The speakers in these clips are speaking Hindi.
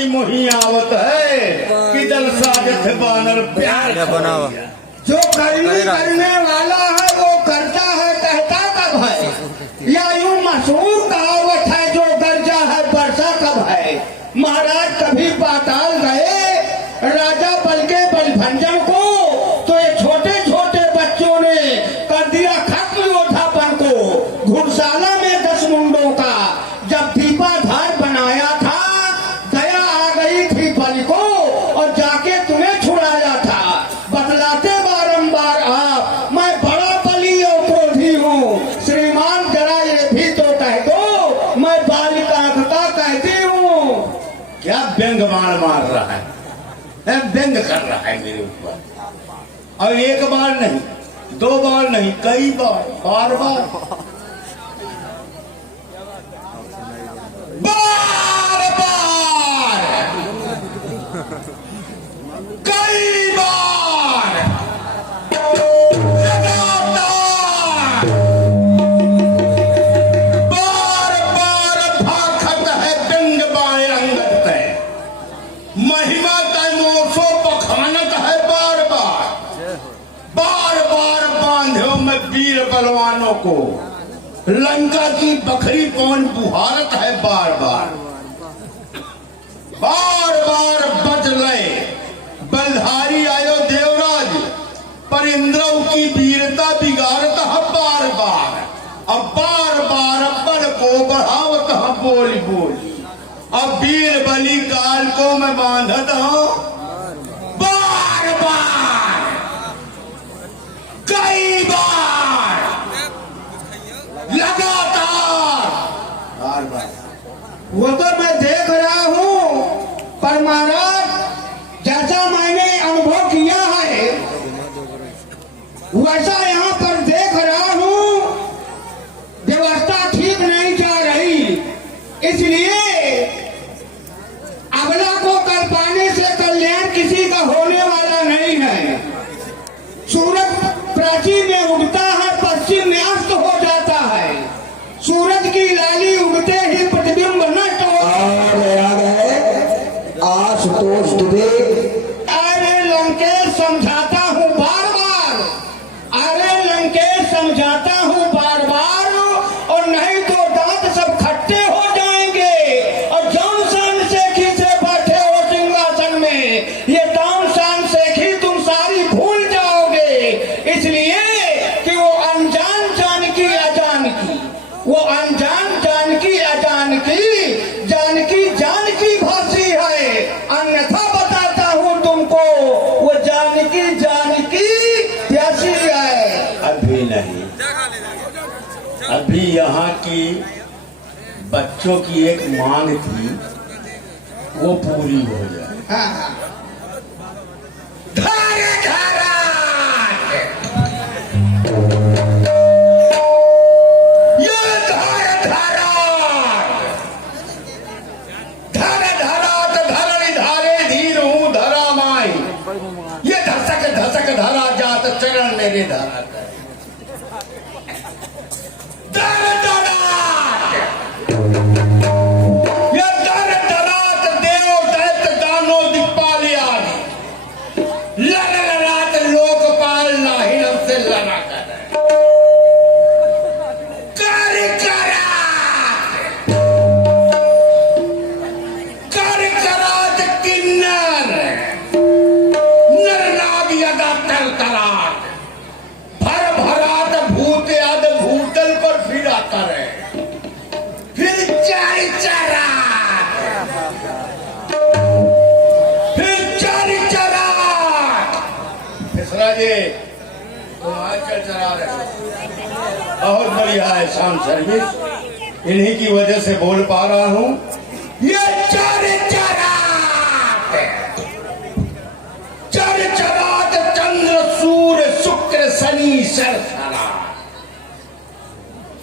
की मुही आवत है कि दल साजत बानर प्यार बनावा। जो करने वाला है वो करता है, कहता कब है। या यूं मशहूर कहावत है, जो गर्जा है बरसा कब है। महाराज कभी पाताल गए राजा बल के बलभंजन को, तो ये छोटे छोटे बच्चों ने कर दिया खत्म योद्धापन को। घुड़शाला में 10 मुंडों का जब दीपाधार बनाया था, दया आ गई थी बल को और जाके तुम्हें छुड़ाया था। बतलाते बारंबार आप, मैं बड़ा बली और क्रोधी हूँ। श्रीमान जरा ये भी तो कह दो, मैं बालिका का कहती हूँ। क्या व्यंग बाण मार रहा है, व्यंग कर रहा है मेरे ऊपर। और एक बार नहीं, 2 बार नहीं, कई बार, बार बार बार बार कई बार लगातार बार बार भाखत है व्यंग बाण अंगत तय। महिमा तय मोसो पखानत है बार बार। बार बार बांधो में वीर बलवानों को, लंका की बखरी पवन बुहारत है बार बार। बार बार बदले बलधारी आयो देवराज, पर इंद्रव की वीरता बिगाड़त है बार बार। अब बार बार बल को बढ़ावत है बोली बोली। अब वीर बलि काल को मैं बांधत हूं बार बार कई बार लगातार बार बार। वो तो मैं देख रहा हूँ, पर महाराज जैसा मैंने अनुभव किया है वैसा यहाँ पर देख रहा हूँ। व्यवस्था ठीक नहीं जा रही, इसलिए अगला को कर पाने से कल्याण किसी का होने वाला नहीं है। सूरज प्राचीन में उगता है, पश्चिम में अस्त हो जाता है। सूरज की लाली उगते ही प्रतिबिंब नष्ट हो आशुतोष दुबे। अरे लंकेश समझाता हूँ बार बार, अरे लंकेश समझाता हूँ बार बार, और नहीं तो दांत सब खट्टे हो जाएंगे। और जौन शान सेखी से बैठे हो सिंहासन में, ये दाम शान सेखी तुम सारी भूल जाओगे। इसलिए कि वो अनजान जानकी अजानकी, वो अनजान जानकी अजानकी, जानकी जानकी भाषी है। अन्यथा बताता हूँ तुमको, वो जानकी जानकी प्यासी है। अभी नहीं, अभी यहाँ की बच्चों की एक मांग थी, वो पूरी हो जाए। हाँ। धार धारा ये धार धारा धर धरात धरणी धारे धीर हूँ धरा माई। ये धसक धसक धरा जात चरण मेरे धरा दर दरात, ये दर दरात देव दैत्य दानो दिक्पाल आदि लड़ लड़ात लोकपाल नाहिनम से लड़ा कर करात किन्नर नर नाग यदा तर तरात भर भरात भूत आद भूतल पर फिर आता रहे। फिर चार चरात, फिर चार चरात। मिश्रा जी तुम आज चल चला रहे हो, बहुत बढ़िया है शाम सर्विस, इन्हीं की वजह से बोल पा रहा हूँ। ये चार चरात, चार चरात चंद्र सूर्य शुक्र शनि सरसरा,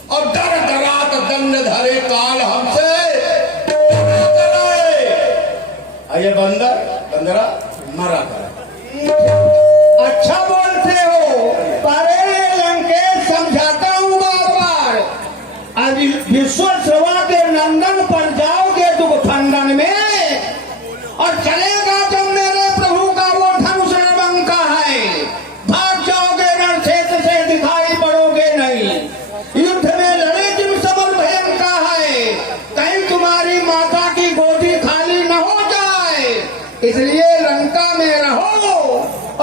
और दर दरात दंड धरे काल हमसे ये बंदर बंदरा मरा करे। अच्छा बोलते हो, पर लंकेश समझाता हूँ बार बार। आज विश्व सेवा के नंदन पर जाओगे दुख खंडन में,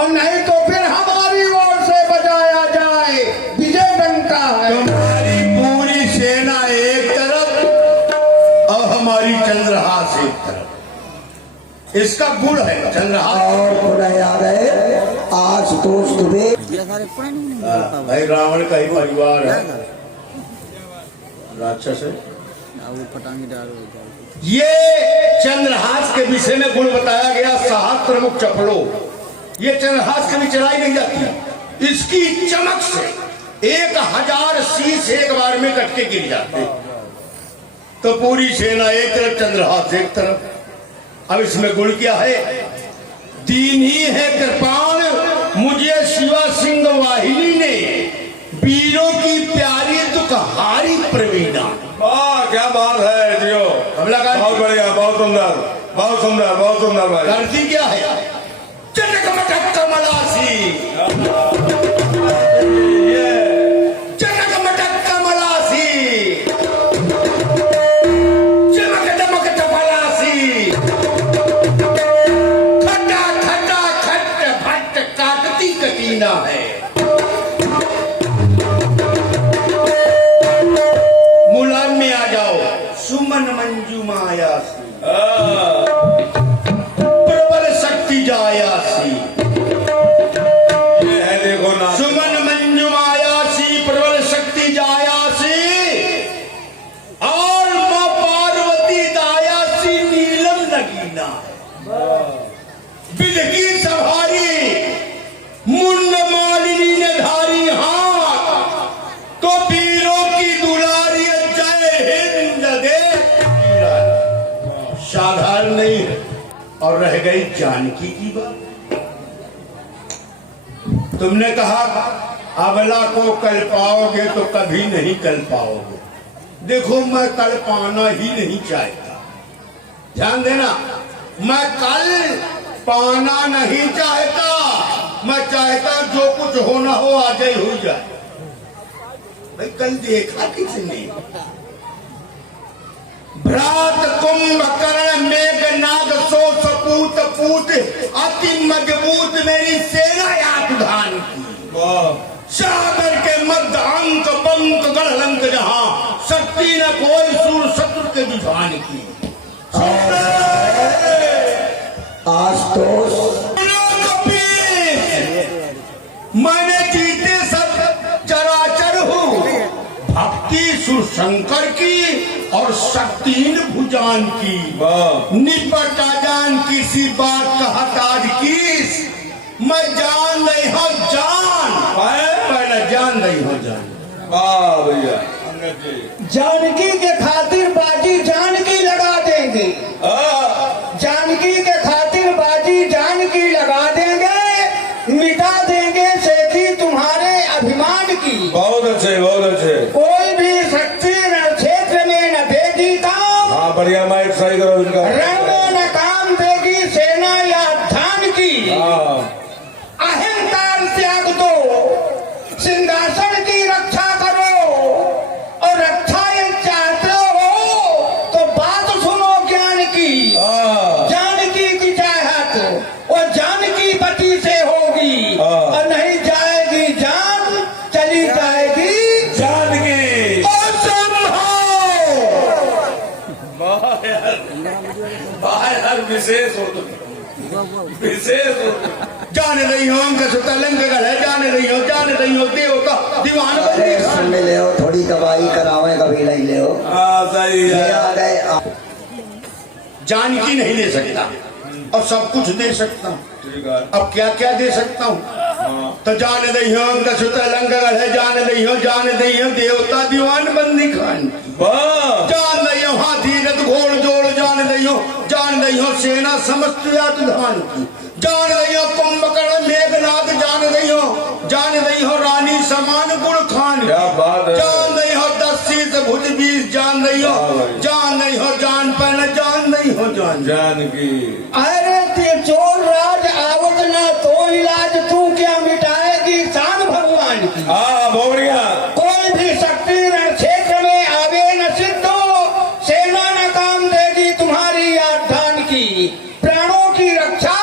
और नहीं तो फिर हमारी ओर से बजाया जाए विजय डंका है। तुम्हारी पूरी सेना एक तरफ और हमारी चंद्रहास एक तरफ। इसका गुण है चंद्रहास। और थोड़ा याद है आज दोस्त तुम्हें भाई रावण का ही परिवार है, राक्षस है। ये चंद्रहास के विषय में गुण बताया गया। सहस्त्र मुख चपलो, ये चंद्रहास कभी चलाई नहीं जाती। इसकी चमक से 1000 शीश एक बार में कटके गिर जाते। तो पूरी सेना एक तरफ, चंद्रहास एक तरफ। अब इसमें गुण क्या है? दीन ही है कृपाण मुझे शिवा सिंह वाहिनी ने, वीरों की प्यारी दुखहारी प्रवीणा। वाह क्या बात है जियो, बहुत बढ़िया, बहुत सुंदर, बहुत सुंदर, बहुत सुंदर भाई। करती क्या है? चटक मटक कमलासी, चटक मटक कमलासी, चमक दमक चपलासी, खटा खटा खट भट काटती कटीना है। मुलान में आ जाओ, सुमन मंजू मायासी, प्रबल शक्ति जायासी। ये है देखो ना, सुमन मंजू मायासी, प्रबल शक्ति जायासी, और मां पार्वती दायासी नीलम नगीना। विध की सवारी मुंड मालिनी ने धारी हाथ, तो वीरों की दुलारी जय हिंद दे। साधारण नहीं है। और रह गई जानकी की बात। तुमने कहा अबला को कल पाओगे तो कभी नहीं कल पाओगे। देखो मैं कल पाना ही नहीं चाहता, ध्यान देना। मैं कल पाना नहीं चाहता, मैं चाहता जो कुछ होना हो आज ही हो जाए। भाई कल देखा किसने? भ्रात कुंभकर्ण मेघनाद सो सपूत पूत, अति मजबूत मेरी सेना यातुधान की। सागर के मध्य अंक पंक गढ़लंक जहां, शक्ति न कोई सूर शत्रु के विधान की। आज तो मैंने जीते सब चराचर हूँ, भक्ति सुरशंकर की और शक्तिहीन भुजान की। निपटा जान किसी बात का हताज किस, मैं जान नहीं हो जान, पहले जान नहीं हो जान। वाह भैया, जानकी के खातिर बाजी जानकी लगा देंगे, जानकी के खातिर बाजी जानकी लगा देंगे, मिटा देंगे सेठी तुम्हारे अभिमान की। बहुत अच्छे, बहुत अच्छे। कोई भी शक्ति क्षेत्र में न देगी काम। हाँ बढ़िया, माइक सही करो इनका। रंग में न काम देगी सेना या ध्यान की। अहंकार त्याग दो, सिंहासन की रक्षा करो, और रक्षा ये चाहते हो तो बात सुनो ज्ञान की। जानकी की चाहत वो जानकी पति से होगी, और नहीं जाएगी जान, चली जाएगी जानकी। बाहर विशेष हो, विशेष हो। जान रही हो अंक सुतलंग है, जान रही हो देवता दीवान बन सुन ले हो, थोड़ी दवाई करावे कभी नहीं ले हो। हाँ सही ये है। आ गए जानकी नहीं दे सकता और सब कुछ दे सकता हूँ। ठीक है। अब क्या क्या दे सकता हूँ? तो जान रही हो अंक सुतलंग है, जान रही हो देवता दीवान बंदी खान, वाह जान रही हो हाथी रथ घोड़ जोड़, जान रही हो सेना समस्त यातुधान की, जान रही हो कुंभकर्ण मेघनाद, जान रही हो रानी समान गुण खान, क्या बात है। जान रही हो 10 शीश भुज 20, जान रही हो जान पहले, जान नहीं हो जान जानकी। अरे चोर राज आवत ना तो इलाज, तू क्या मिटाएगी शान भगवान की। हाँ बहुत बढ़िया। कोई भी शक्ति रण क्षेत्र में आवे न सिद्धो, सेना न काम देगी तुम्हारी यादधान की। प्राणों की रक्षा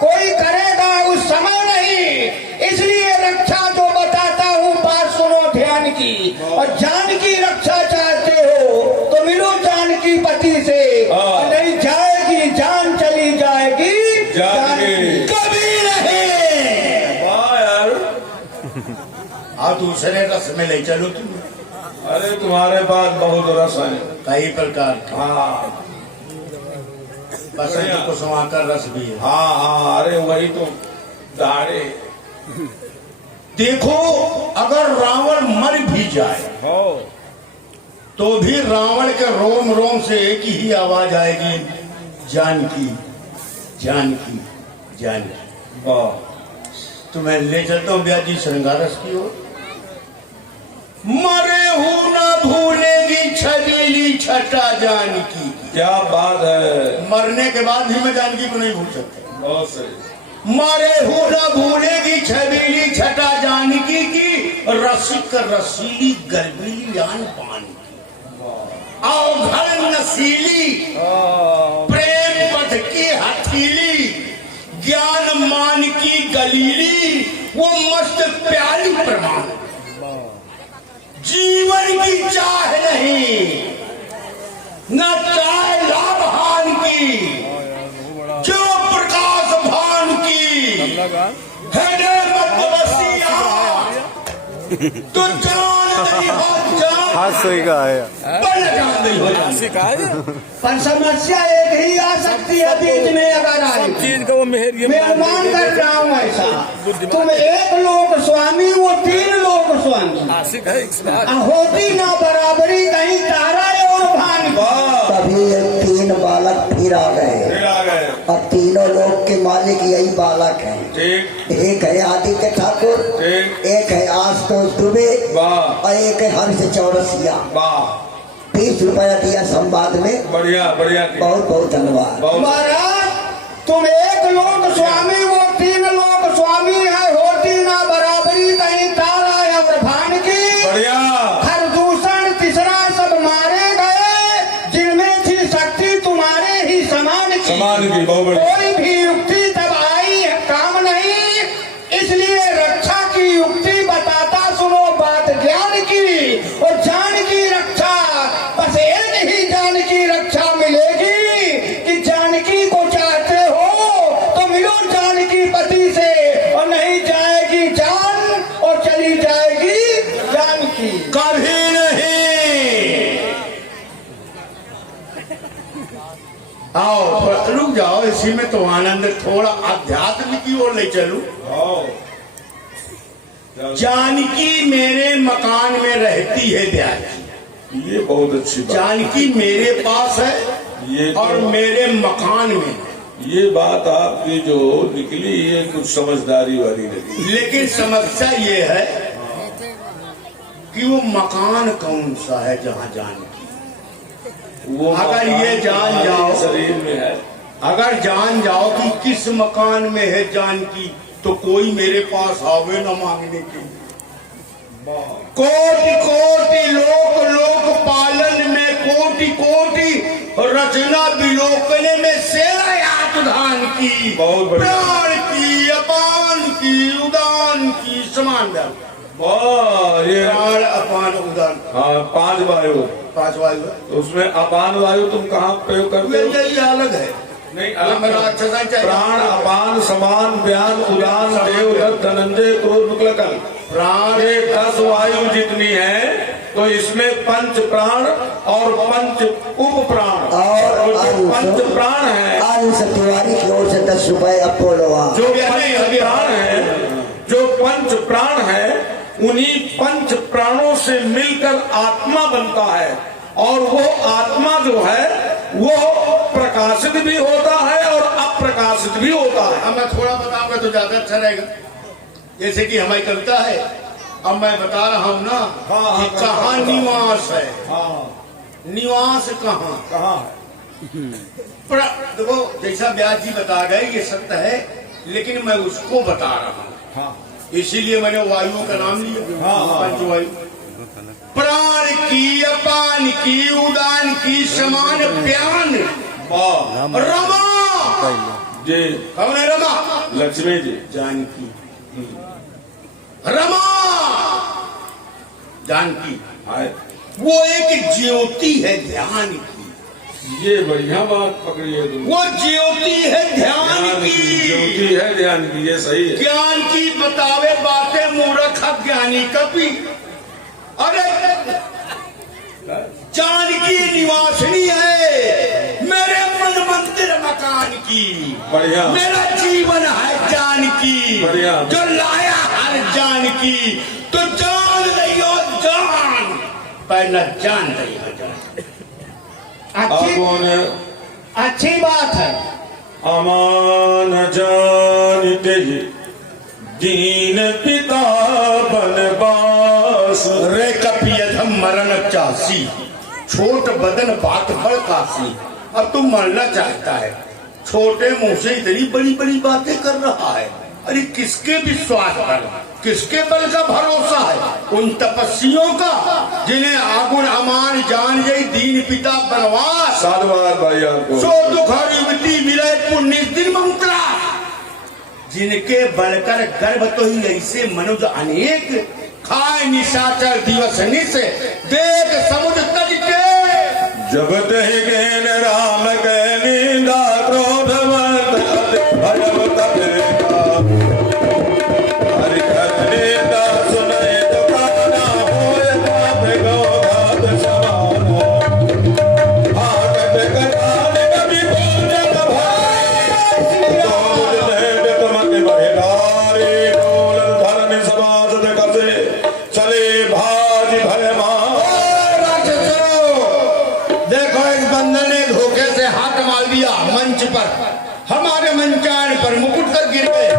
कोई करेगा उस समय नहीं। दूसरे रस में ले चलो तुम। अरे तुम्हारे पास बहुत रस है। कई प्रकार के हाँ बसंत को समाकर रस भी है। हाँ हाँ, अरे वही तो दाढ़े। देखो अगर रावण मर भी जाए तो भी रावण के रोम रोम से एक ही आवाज आएगी, जानकी जानकी जानकी। तुम्हें ले चलता हूँ ब्याह जी श्रृंगारस की ओर। मरे हूं ना भूलेगी छबीली छटा जानकी। क्या बात है। मरने के बाद भी मैं जानकी को नहीं भूल सकता। बहुत सही। मरे हूं ना भूलेगी छबीली छटा जानकी की, रसिक रसीली गर्बीली आन पान की। अवघड़ नसीली प्रेम पथ की हथीली, ज्ञान मान की गलीली, वो मस्त प्यारी प्रमाण। जीवन की चाह नहीं न चाह लाभ हान की, जो प्रकाश भान की है मत तो जान नहीं हो जान पर समस्या एक ही आ सकती है बीच में अगर आए। मैं अनुमान कर रहा हूँ ऐसा, तुम एक लोक स्वामी वो 3 लोक स्वामी, होती ना बराबरी कहीं तारा और भान। तभी ये 3 बालक फिर आ गए और तीनों लोग के मालिक यही बालक हैं। एक है आदित्य ठाकुर, एक है आशुतोष दुबे और एक है हर्ष चौरसिया। 20 रुपया दिया संवाद में। बढ़िया बढ़िया। बहुत बहुत धन्यवाद। महाराज तुम एक लोक स्वामी वो 3 लोक स्वामी है, होती ना बराबरी कहीं तारा और भान की। बढ़िया। हर दूषण तीसरा सब मारे गए, जिनमें थी शक्ति तुम्हारे ही समान की। बहुत बढ़िया। कोई भी युक्ति तब आई काम नहीं, इसलिए रक्षा की युक्ति बताता सुनो बात ज्ञान की। और जान की रक्षा बस एक ही जान की रक्षा मिलेगी कि जानकी को चाहते हो तो मिलो जानकी पति से, और नहीं जाएगी जान और चली जाएगी जानकी। कभी नहीं। आओ रुक जाओ, इसी में तो आनंद। थोड़ा अध्यात्म की ओर ले चलूं। जानकी मेरे मकान में रहती है ब्याह। ये बहुत अच्छी बात। जानकी मेरे पास है ये और मेरे मकान में। ये बात आपकी जो निकली ये कुछ समझदारी वाली लगी। लेकिन समस्या ये है कि वो मकान कौन सा है जहाँ जानकी। वो अगर ये जान जाओ शरीर में है, अगर जान जाओ कि किस मकान में है जानकी, तो कोई मेरे पास आवे न मांगने के लिए। कोटि कोटि लोक लोक पालन में, कोटि कोटि रचना विलोकने में सेवा यातुधान की। बहुत बढ़िया। प्राण की, अपान की, उदान की, समान दर। ये प्राण अपान उदान। हाँ 5 वायु। 5 वायु। तो उसमें अपान वायु तुम कहाँ प्रयोग करते हो? ये अलग है। नहीं मेरा अच्छा सा चाहिए। प्राण अपान समान ब्यान उदान देव धनंजय क्रोध मुकलकल। प्राण ये 10 वायु जितनी है तो इसमें 5 प्राण और 5 उप प्राण और जो 5 प्राण है, अंश तिवारी की ओर से 10 रुपए अपोलो। जो 5 प्राण है, जो 5 प्राण है, उन्हीं 5 प्राणों से मिलकर आत्मा बनता है। और वो आत्मा जो है वो प्रकाशित भी होता है और अप्रकाशित भी होता है। अब मैं थोड़ा बताऊंगा तो ज्यादा अच्छा रहेगा। जैसे कि हमारी कविता है, अब मैं बता रहा हूँ ना कि कहाँ निवास है। निवास कहाँ है? देखो जैसा व्यास जी बता गए ये सत्य है, लेकिन मैं उसको बता रहा हूँ। इसीलिए मैंने वायुओं का नाम लिया। 5 वायु। प्राण की, अपान की, उदान की, समान प्यान। रमा जी। कौन है रमा? लक्ष्मी जी। जानकी। रमा जानकी वो एक ज्योति है ध्यान की। ये बढ़िया बात पकड़ी है तुमने। वो ज्योति है ध्यान की। ज्योति है ध्यान की, ये सही है। ज्ञान की बतावे बातें मूर्ख ज्ञान रानी कपी, अरे जानकी निवासिनी है मेरे मन मंदिर मकान की, बढ़िया। मेरा जीवन है जानकी, बढ़िया। जो लाया हर जानकी, तो जान लियो जान, पहला जान लियो जान। अच्छी बात है। अमान जानते दीन पिता बनवास, रे कपियधम मरण चासी, छोट बदन बात बड़ कासी। अब तू मरना चाहता है, छोटे मुंह से इतनी बड़ी बड़ी बातें कर रहा है। अरे किसके विश्वास पर, किसके बल का भरोसा है? उन तपस्वियों का जिन्हें आगुण अमान जान गई दीन पिता बनवास। साधुवाद भाई आपको। सो दुख युवती मिले पुण्य दिन मंत्रा, जिनके बलकर गर्भ तो ही ऐसे मनुज अनेक, खाए निशाचर दिवस निश, देख समुद्र तज के। जब तहि ज्ञान राम के निंदा, क्रोध मद भयव तपेगा, हरि हर निंदा सुनय दुखाना, होय पाप गौघात समान, आगत कटान कवि पूजन भाई, डोल लेट मत महिलारी, डोल धरन सभासद कसे, चले भाज भय मान। देखो इस बंदर ने धोखे से हाथ मार दिया मंच पर, हमारे मंचान पर मुकुट कर गिर गए।